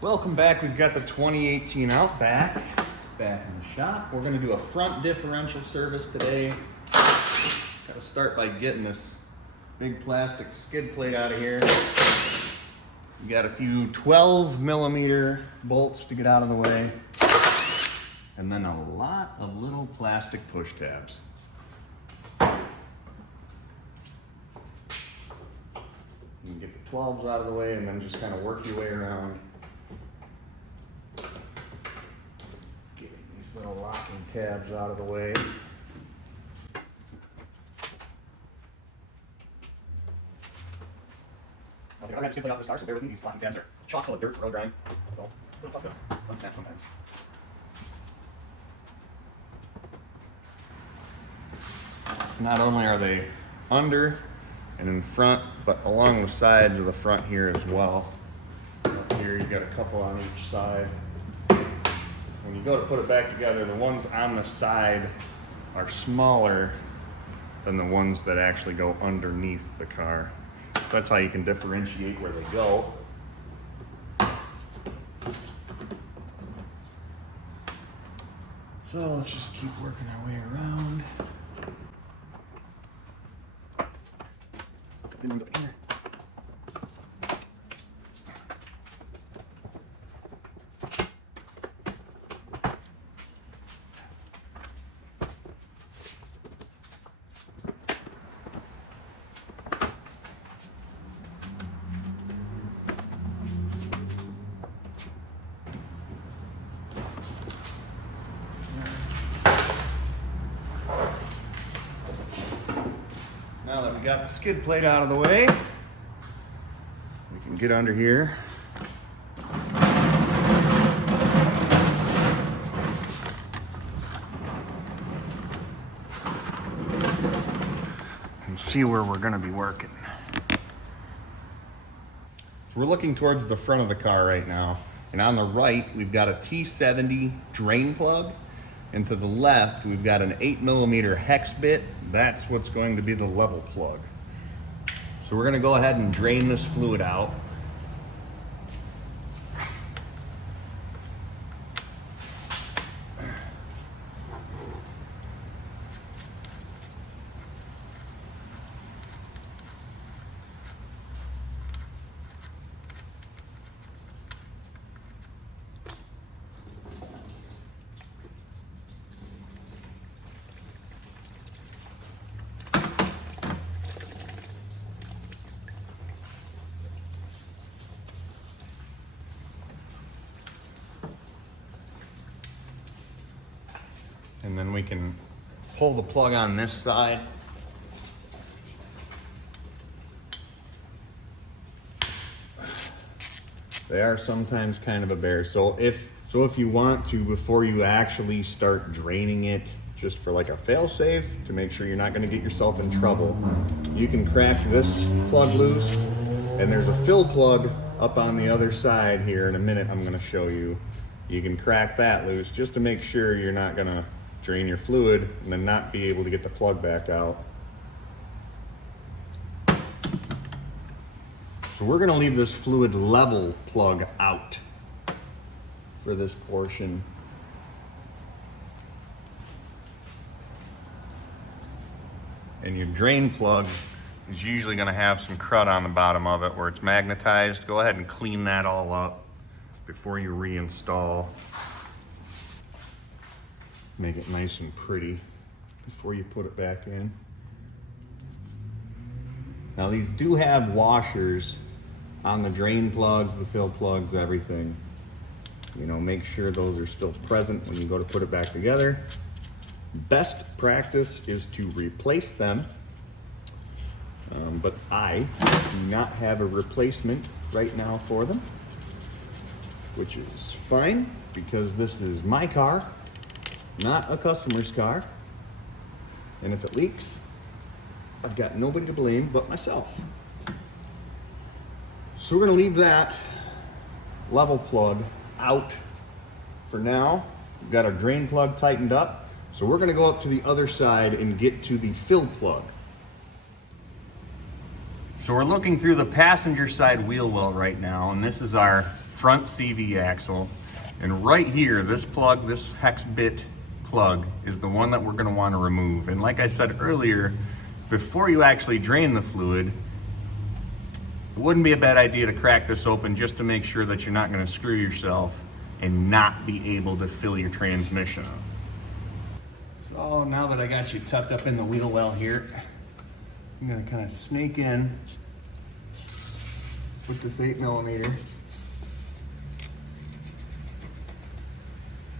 Welcome back. We've got the 2018 Outback back in the shop. We're going to do a front differential service today. Got to start by getting this big plastic skid plate out of here. We got a few 12 millimeter bolts to get out of the way, and then a lot of little plastic push tabs. You can get the 12s out of the way and then just kind of work your way around. Getting these little locking tabs out of the way. Okay, I got to skid plate off this car, so bear with me. These locking tabs are chock full of dirt, road grind. So, a little tough to unsnap sometimes. So not only are they under and in front, but along the sides of the front here as well. Up here you've got a couple on each side. When you go to put it back together, the ones on the side are smaller than the ones that actually go underneath the car. So that's how you can differentiate where they go. So let's just keep working our way around. Good ones up here. Now that we got the skid plate out of the way, we can get under here. And see where we're going to be working. So we're looking towards the front of the car right now. And on the right, we've got a T70 drain plug. And to the left, we've got an 8mm hex bit. That's what's going to be the level plug. So we're gonna go ahead and drain this fluid out. And then we can pull the plug on this side. They are sometimes kind of a bear. So if you want to, before you actually start draining it, just for like a fail-safe, to make sure you're not gonna get yourself in trouble, you can crack this plug loose, and there's a fill plug up on the other side here. In a minute, I'm gonna show you. You can crack that loose just to make sure you're not gonna drain your fluid and then not be able to get the plug back out. So we're gonna leave this fluid level plug out for this portion. And your drain plug is usually gonna have some crud on the bottom of it where it's magnetized. Go ahead and clean that all up before you reinstall. Make it nice and pretty before you put it back in. Now these do have washers on the drain plugs, the fill plugs, everything. You know, make sure those are still present when you go to put it back together. Best practice is to replace them, but I do not have a replacement right now for them, which is fine because this is my car, not a customer's car. And if it leaks, I've got nobody to blame but myself. So we're gonna leave that level plug out for now. We've got our drain plug tightened up. So we're gonna go up to the other side and get to the fill plug. So we're looking through the passenger side wheel well right now, and this is our front CV axle. And right here, this plug, this hex bit plug, is the one that we're gonna wanna remove. And like I said earlier, before you actually drain the fluid, it wouldn't be a bad idea to crack this open just to make sure that you're not gonna screw yourself and not be able to fill your transmission up. So now that I got you tucked up in the wheel well here, I'm gonna kind of snake in with this 8mm.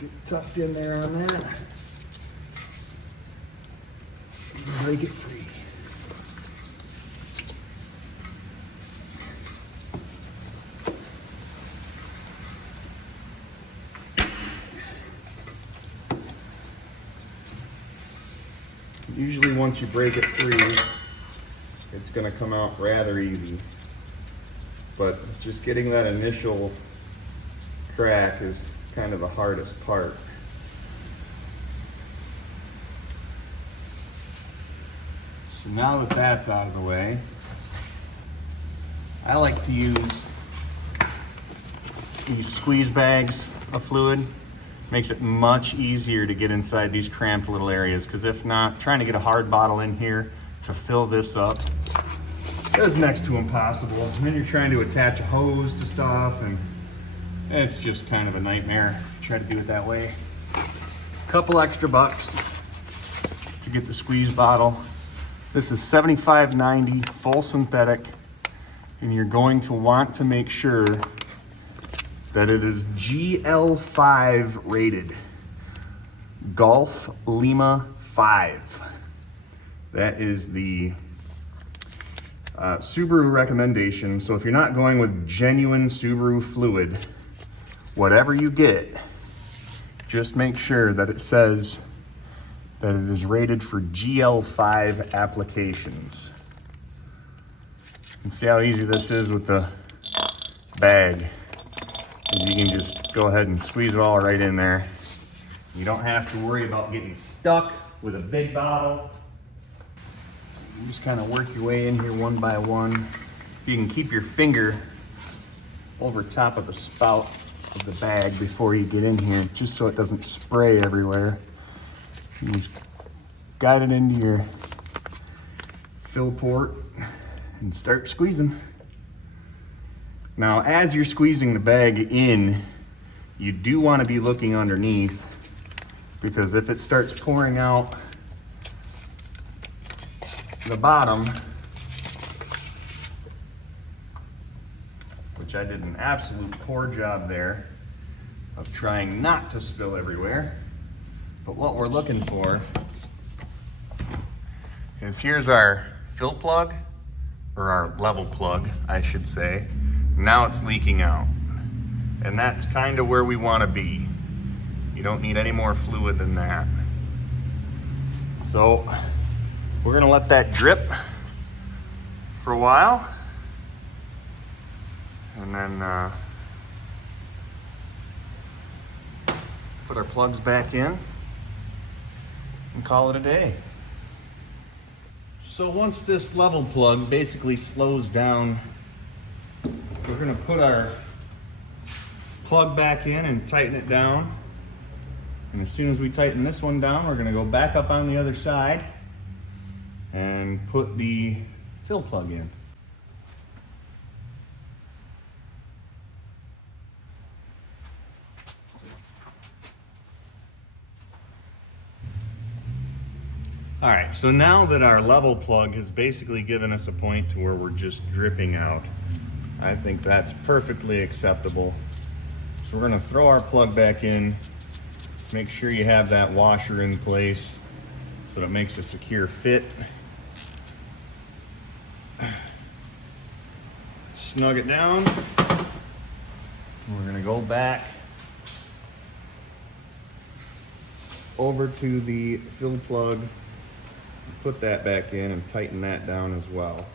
Get tucked in there on that. Break it free. Usually once you break it free, it's gonna come out rather easy. But just getting that initial crack is kind of the hardest part. So now that that's out of the way, I like to use these squeeze bags of fluid. Makes it much easier to get inside these cramped little areas, because if not, trying to get a hard bottle in here to fill this up is next to impossible. And then you're trying to attach a hose to stuff, and it's just kind of a nightmare. Try to do it that way. Couple extra bucks to get the squeeze bottle. This is $75.90 full synthetic, and you're going to want to make sure that it is GL5 rated. Golf Lima 5. That is the Subaru recommendation. So if you're not going with genuine Subaru fluid, whatever you get, just make sure that it says that it is rated for GL5 applications. And see how easy this is with the bag. You can just go ahead and squeeze it all right in there. You don't have to worry about getting stuck with a big bottle. So you just kind of work your way in here one by one. You can keep your finger over top of the spout of the bag before you get in here, just so it doesn't spray everywhere. You just guide it into your fill port and start squeezing. Now, as you're squeezing the bag in, you do want to be looking underneath, because if it starts pouring out the bottom, which I did an absolute poor job there of trying not to spill everywhere, but what we're looking for is, here's our fill plug, or our level plug, I should say. Now it's leaking out, and that's kind of where we want to be. You don't need any more fluid than that. So we're gonna let that drip for a while, and then put our plugs back in and call it a day. So once this level plug basically slows down, we're gonna put our plug back in and tighten it down. And as soon as we tighten this one down, we're gonna go back up on the other side and put the fill plug in. All right, so now that our level plug has basically given us a point to where we're just dripping out, I think that's perfectly acceptable. So we're gonna throw our plug back in. Make sure you have that washer in place so that it makes a secure fit. Snug it down. We're gonna go back over to the fill plug, put that back in and tighten that down as well.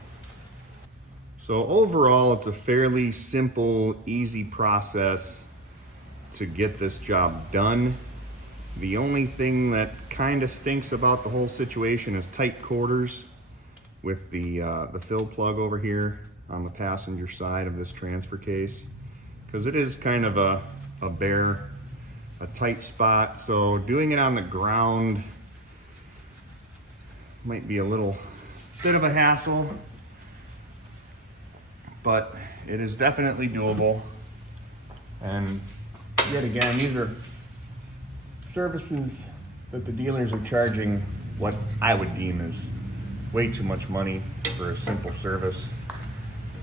So overall, it's a fairly simple, easy process to get this job done. The only thing that kind of stinks about the whole situation is tight quarters. with the fill plug over here on the passenger side of this transfer case, because it is kind of a bare, a tight spot. So doing it on the ground might be a little bit of a hassle, but it is definitely doable. And yet again, these are services that the dealers are charging what I would deem as way too much money for a simple service.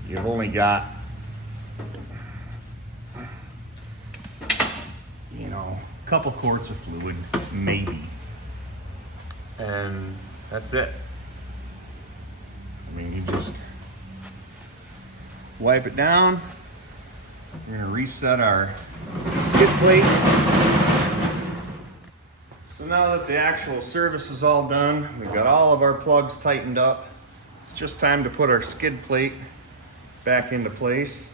You've only got, you know, a couple quarts of fluid, maybe. And that's it. I mean, you just wipe it down. We're gonna reset our skid plate. So now that the actual service is all done, we've got all of our plugs tightened up, it's just time to put our skid plate back into place.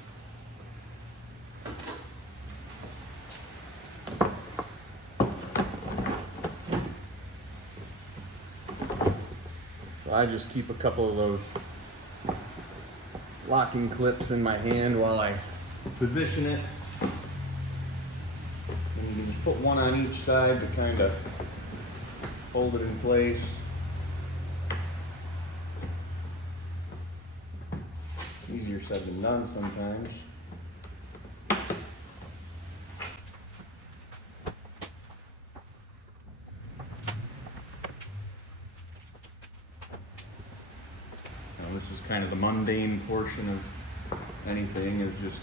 So I just keep a couple of those locking clips in my hand while I position it. And you can put one on each side to kind of hold it in place. Easier said than done sometimes. Now this is kind of the mundane portion of anything, is just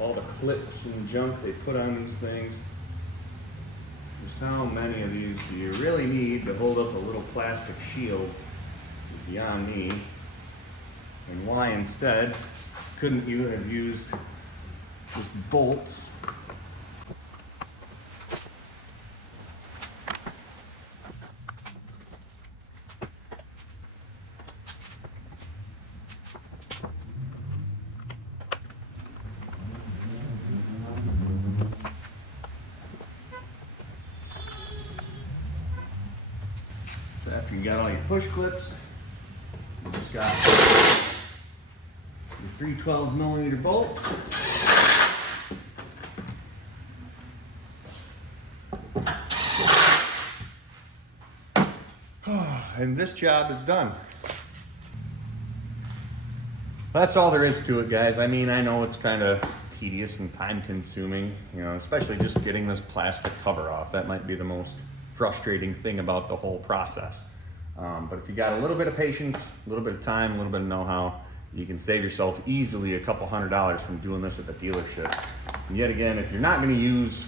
all the clips and junk they put on these things. Just how many of these do you really need to hold up a little plastic shield? Beyond me. And why instead couldn't you have used just bolts? So after you got all your push clips, you just got your 312 mm bolts. And this job is done. That's all there is to it, guys. I mean, I know it's kind of tedious and time consuming, you know, especially just getting this plastic cover off. That might be the most frustrating thing about the whole process. But if you got a little bit of patience, a little bit of time, a little bit of know-how, you can save yourself easily a couple $100s from doing this at the dealership. And yet again, if you're not going to use,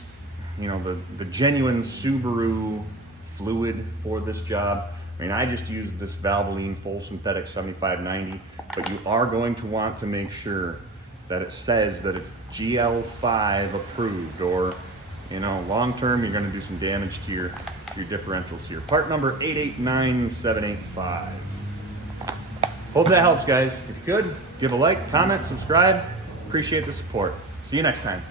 you know, the genuine Subaru fluid for this job, I mean, I just use this Valvoline full synthetic 7590, but you are going to want to make sure that it says that it's GL5 approved, or, you know, long term you're going to do some damage to your differentials here. Part number 889785. Hope that helps, guys. If you could, give a like, comment, subscribe. Appreciate the support. See you next time.